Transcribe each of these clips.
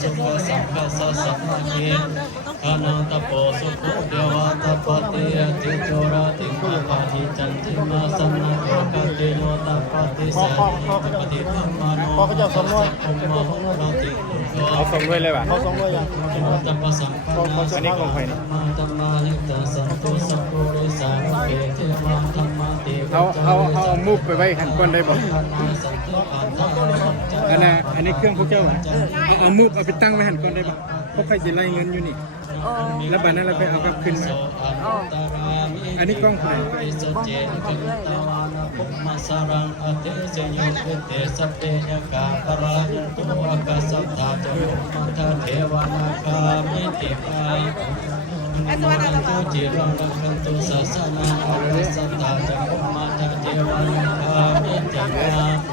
สุขสังฆสัสสะมะเยอนันตโปสุโขเทวตาปฏิยติโจระติมาปะหิจันติมาสันนะโยกติโยตาปฏิสันติปฏิธรรมานุปัสสะภุมมโหราติเอาส่งด้วยเลยป่ะเขาส่งด้วยยังตัปปะสังฆนา อันนี้ของใครนี่ มาตัมมาหิตาสันตุสัพพุริสานุเกเทวะธรรมติ เอามุกไปไว้หันก้นได้บ่อันนี้เครื่องพวกเจ้าเอามุกเอาไปตั้งไว้หันก้นได้บ่พวกใครจะไล่เงินอยู่นี่แล้วบัดนั้นเราไปเอากลับขึ้นมาอันนี้กล้องใครมาสรังอเตเสยุเตสเปยกาปรายันตุอากาสัทธาจโยมัทเทวนาคามิติกาตุจิรังรังตุสัสนาอริสัทธาจโยมัทเทวนาคามิติกา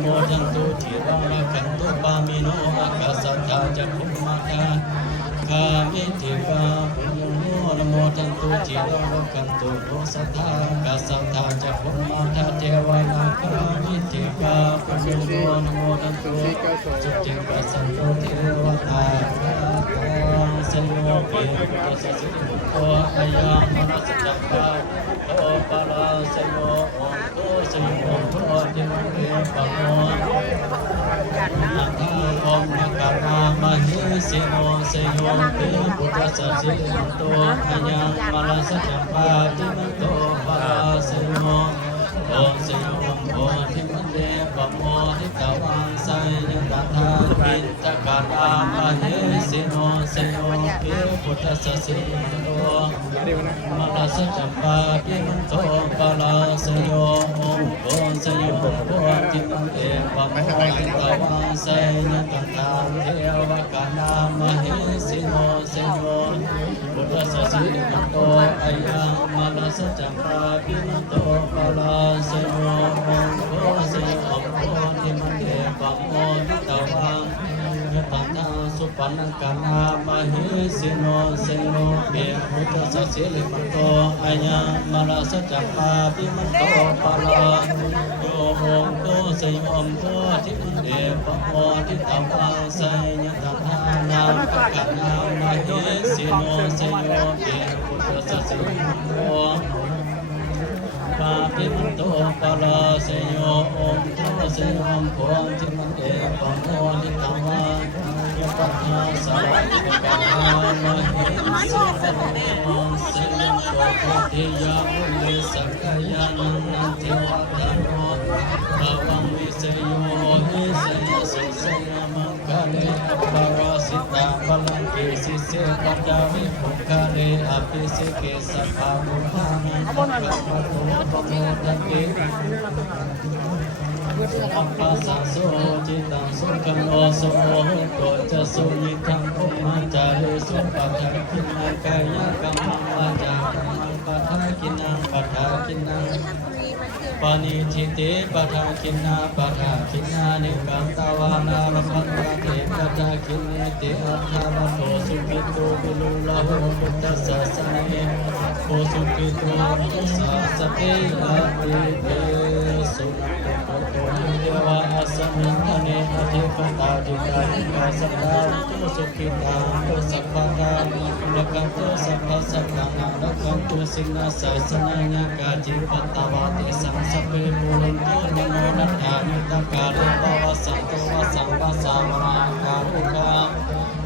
โมทันตุจิรังรังตุปามิโนอากาสัทธาจโยมัทคามิติกานโมทันตุจิรังรังตุโยสัทธากาสัทธาจโยมัทเทวนาคามิติกาปุโยนโมทันตุจุติกัสสันตุเทวตาสโยเกตัสสิโตอายามนัสจักปะโตปะลาสโยโอโตสโยโตเทวเกปะโมนาคาโอมนาคารามหิสิโนสโยเกปุตตะสัจจิโตอายามนัสจักปะติมันโตปะลาสโยโอสโยโอทิมันเตปะโมทิตวังไสยตถาปินตกะรามหิสิโนสโยเกปุตตะสัจจิโตมนัสจักปะติมันโตปะลาสโยโอสโยโอทิมันเตปะโมทิตวังไสยตถาเทวกะรามหิสิโนสโยปุตตะสัจจิโตอายามนัสจักปะติมันโตปะลาสโยโอสโยโอทิมันเตปะโมทิตวังปันธาสุปันนังกานามหิสิโนเสโนเปพุทธสัจจิลิมันโตอายามลาสัจจปาปิมันโตปาลาโยโหโตสยมโตทิมันเดปะโมทิตวังไสยตถานาปะกะนามหิสิโนเสโนเปพุทธสัจจิลิมันโตปาปิมันโตปาลาเสโยโอมโตเสยมโพทิมันเดปะโมทิตวังปัฏฐาสาวิกามาหิสิโนเสโนโสติยามุนิสักกายานันเทวตาโนภวังวิเศโยหิเสยสุเสยมังคาเลปาราสิตาพลังเกสิเสปัจจาวิภุคาเลอภิสิเกสัพพะมุทานังสัพพะโตปโมทันติอัปปัสสะโสจิตังสุขังโอโสโกจะสุยิทังภูมิจาริสุปัฏฐาคินังกายกัมมังวาจากัมมังปัฏฐาคินังปัฏฐาคินังปานิทิเตปัฏฐาคินาปัฏฐาคินานิกัมตวานารพันตเตปัฏฐาคิเนเตอัฏฐาวโตสุขิโตวิลุลโหพุทธศาสเนโอสุขิโตพุทธศาสเตอะติเตสุเทวะอัสมิงเนอธิปตาจิตานิกาสัตตาตุสุขิตาตุสัพพะตาละกันตุสัพพะสัตตานาละกันตุสิงนาสัสนาญากาจิปัตตวะติสังสเปปุเรนตุนโมนัฏฐานิตกาเลปวะสันตุวะสังวะสามนาคารุกา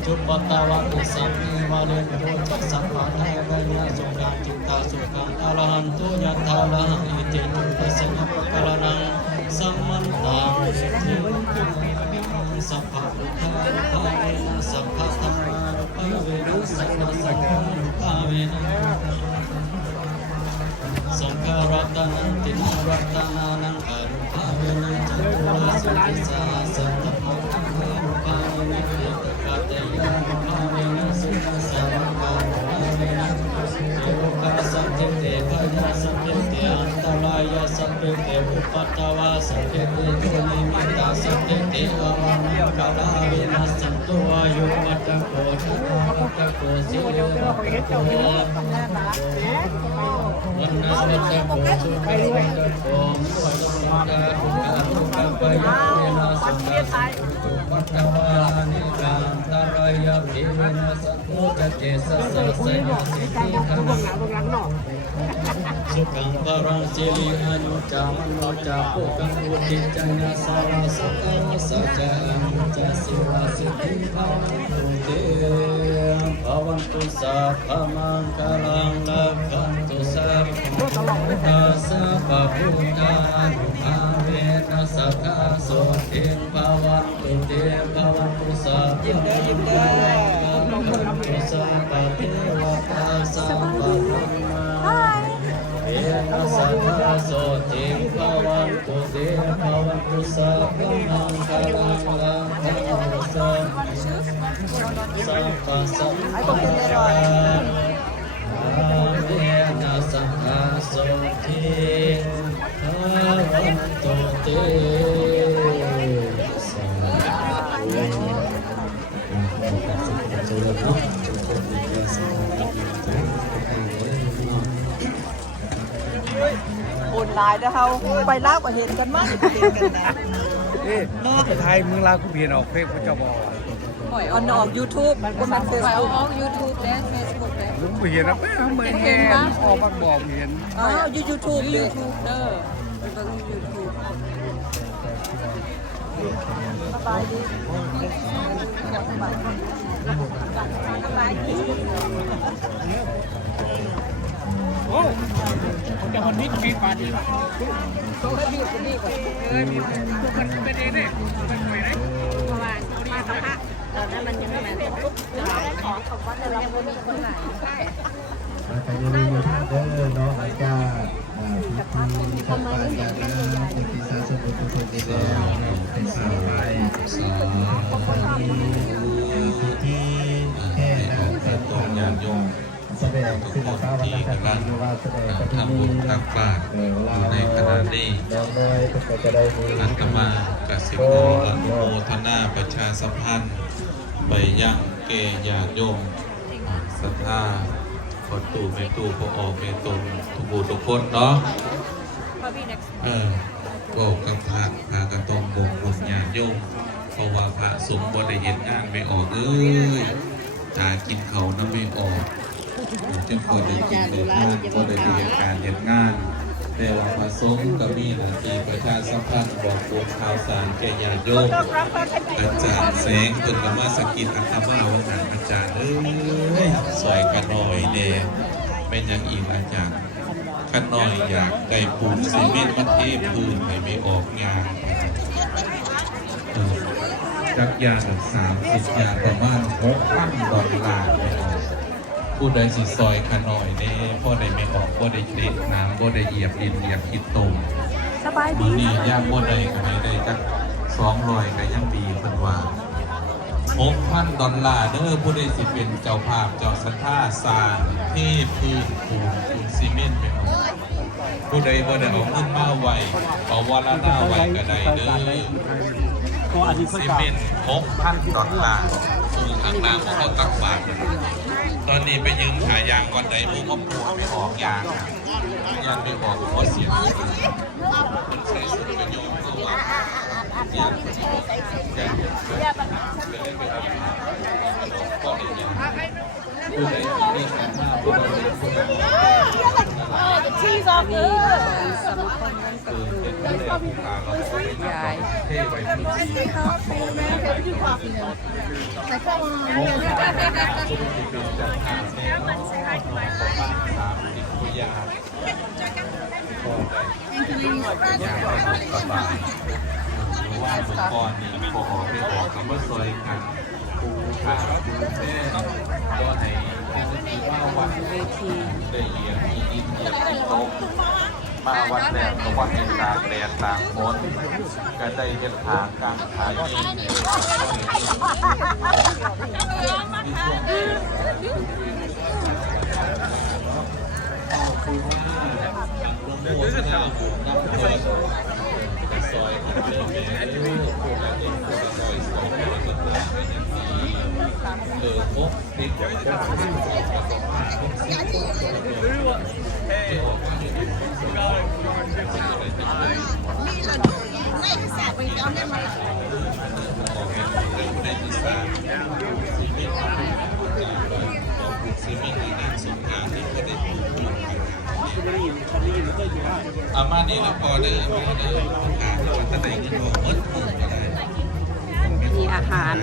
จุปตวะติสัมมิวะเรนตุจัสสัพพะทายะญาสุขังจิตตาสุขังอรหันตุยะถาละหังอิติตุปัสสะปะกะระนังสัมมันตังทิสัพพะพุทธาภาเวนะสัพพะธัมมาภาเวนะสัพพะสังฆาภาเวนะสังฆรัตนังตินะรัตนานังอรุภาเวนะจัตุราสุติสาสัตตมะธรรมานุภาเวนะเอตกัตยานุภาเวนะสุขสารกานุภาเวนะเอวกาสัพเพเตภยาสัพเพเตอันตรายาสัพเพเตอุปัตตวาสัพเพเตโยนิมิตาสัพเพเตอวานังกาลาเวนะสันตุอายุมัตตโกชัตตะโกสิเลระโกวันนาวัตโกสุขังวัตโกมุขสังฆาทุกขาทุกขปยาเวนะสุขัสสุปัตตวานิกา พุทธเจสสะสยสิทธิธรรมสุขังปรังสิริอายุจามโนจาปุกังอุทิจันยสารสตังสัจจังจัสสิวาสิทธิภาวุเตภวันตุสัพพมังคลังลักขันตุสัพพุทธัสสะภะพุทธานุภาเวนัสสะคะโสติภวันตุเตภวันตุสัพพมังคลังลักขันตุสัพพะเทวตาสัพพะธัมมาเอนะสัทธาโสติภวันตุเตภวันตุสัพพมังคลังลักขันตุสัพพะสัพพะสัพพะเอนะสัทธาโสติภวันตุเตสาธุบุญหลายนะเขาไปลาวก็เห็นกันมากเห็นกันนะ ไทยเมืองลาวกูเปลี่ยนออกเฟซพระเจ้าบอก หอยออนออก YouTube มันก็มันเฟซบุ๊ก YouTube และ Facebook และ ลุงเปลี่ยนแล้วไม่ทำเหมือนแกออกมาบอกเห็น อ๋อ YouTube เลย YouTube เด้อไปเบิ่ง YouTube สบายดีสบายดี โอ้จะคนนี้มีปาดี ไม่ดีก็ดีกว่า มีมันเป็นเองเนี่ยมันหน่วยไหน ประมาณมาพระตอนนั้นมันยังไม่มาปุ๊บได้ของของวัดแต่ยังไม่มีคนไหนใช่ ไปเรียนอยู่ท่าเด้อเนาะหลังจากพิธีทำปาญาณเป็นปีศาจสมุทรทุกคนดีแล้วเป็นสาวไปสาวพิธีแค่นั้นเป็นตรงอย่างยงแสดงศิลปะวัฒนธรรมหรือว่าแสดงประเพณีต่างๆในขณะนี้น้องน้อยก็ได้มี อาตมากสิขออนุโมทนาประชาสัมพันธ์ไปยังแก่ญาติโยมศรัทธาขอตู่แม่ตู่พอออกแม่ตนทุกผู้ทุกคนเนาะก็กับพระกระตองบงบญาติโยมเพราะว่าพระสงฆ์บ่ได้เห็นงานไม่ออกตากินเขาน้ำไม่ออกจึงพอได้กินได้ทานก็ได้ดูการเห็นงานแต่ว่าพระสงฆ์ก็มีหน้าที่ประชาสัมพันธ์บอกบุญข่าวสารแก่ญาติโยมอาจารย์แสงเพิ่นก็มาสกิดอาตมาว่าหนังอาจารย์สวยกันหน่อยเด้เป็นอย่างอีกอาจารย์ขันหน่อยอยากได้ปูนซีเมนต์มาเทพื้นให้ไม่ออกงานจักยาถึง30 ยาประมาณ$6,000ไม่ออกผู้ใดสิซอยขน่อยเด้พ่อใดไม่ออกพ่อใดเด็ดน้ำพ่อใดเหยียบดินเหยียบขี้ตม สบายดี มื้อนี้ย่างพ่อใดก็ไม่ได้จัก200ก็ยังดีเพิ่นว่า$6,000เด้อผู้ใดสิเป็นเจ้าภาพเจ้าศรัทธาสร้างเทพื้นปูนซีเมนต์ไม่ออกผู้ใดบ่ได้เอาเงินมาไว้เอาวาระหน้าไว้ก็ได้เด้อซีเมนต์$6,000คือข้างล่างเขาตักบาทตอนนี้ไปยืมขายยางก่อนใดผู้มาปวดไม่ออกยางไม่ออกเพราะเสียงใช้สุดประโยชน์ก็ว่ายางเป็นเล่นไปเอาก็ได้ยางผู้ใดเล่นกันหน้าผู้ใดเล่นผู้ใด cheese off นี่สำคัญนั่นก็คือ ใหญ่เท่ไปทุกทีว่าเมื่อก่อนนี่พอออกได้ออกคำว่าซอยกันปูขาปูแม่ก็ให้ว่าวันเวทีได้เหยียบมีดินเหยียบที่โต๊ะมาวันแรกก็วันแห่งตากแดดตากฝนก็ได้เห็นทางกลางขายเองซอยพบติด นี้แล้วพอเด้อมาเด้อถามว่าตะไหนเงินบอกหมดหมดอะไร มีอาหาร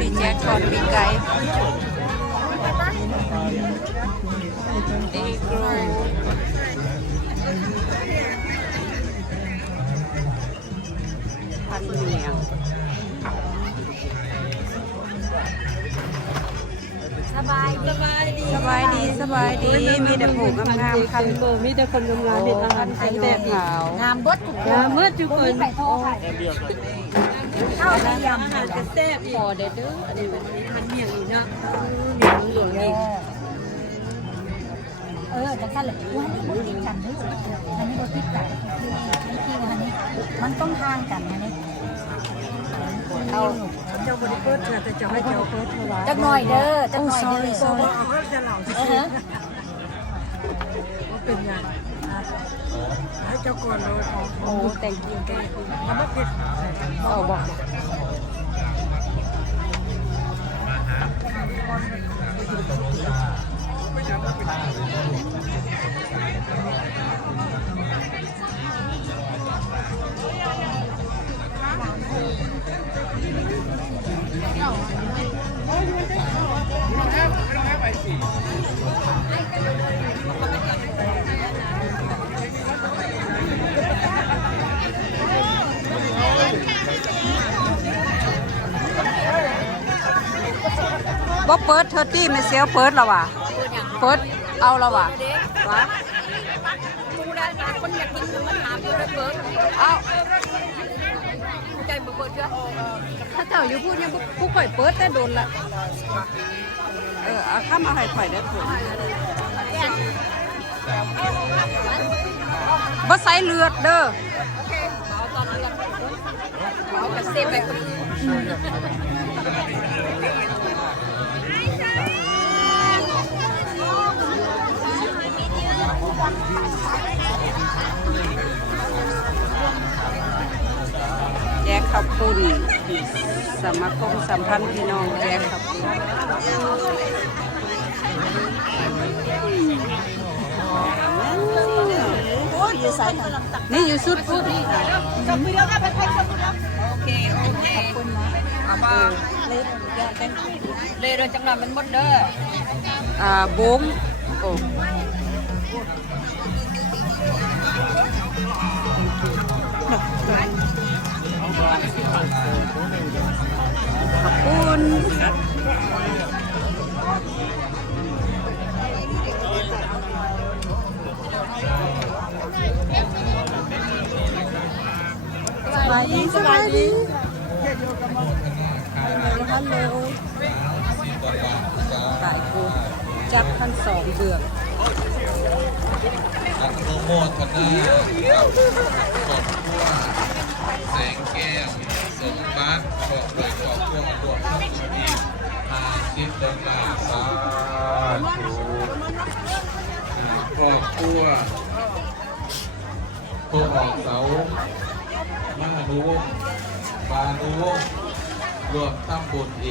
มีแจ็คทอดปีกไก่เอกโรพันเหนียง สบายดี สบายดีสบายดี มีแต่ผูกงามๆคัน มีแต่คนงามๆเป็นอาหารไทย แบ แบบ บ ขาว งามเบิดทุกคน งามเมื่อทุกคน ไปโทรค่ะเข้าในยำ อาหารจะแซ่บพอเด้ออันนี้มันเมี่ยงอีกเนาะเมี่ยงหลวงอีก จังสั้นเลยวันนี้บติดกันด้วยวันนี้บติดกันที่วันนี้มันต้องทางกันนะนี่เอา เจ้าบริโภคจะจะให้เจ้าโคตรเท่าไหร่ จักหน่อยเด้อจักหน่อยเด้อ เอาเขาจะเหล่าสิเป็นไงให้เจ้าก่อนเลย โอ้แต่งกิน แล้วมาผิด เอาบอกบ่เปิดเธอตี้ไม่เสียวเปิดแล้วว่ะเปิดเอาแล้วว่ะวะ กูได้มาคนอยากกินมันถามอยู่ได้เบิด เอา ใจบ่เบิดเด้อ ถ้าเจ้าอยู่พูดยังผู้ข่อยเปิดได้โดนละเอาข้ามเอาให้ข่อยได้ผลบ่ใส่เลือดเด้อ เอากระเซฟไปคนอื่น แจกขับปุ่นสมาคมสัมพันธ์พี่น้องแจกขับปุ่นนี่อยู่สุดฟุต จับมือเดียวกันไปใครคนเดียวโอเคขอบคุณนะเอามาเลยโดยจังหวะมันหมดเด้อ บงโอ้ขอบคุณสบายดีสบายดีฮัลโหลขายกูจับทั้งสองเดือน อัตโนโมทนาขอบคุณแสงแก้วสมบัติขอบด้วยขอบคุณรวมทั้งชีวิต$50สาธุครอบครัวผู้ออกเสามาดูวงบาดูวงรวมทั้งบุญอีก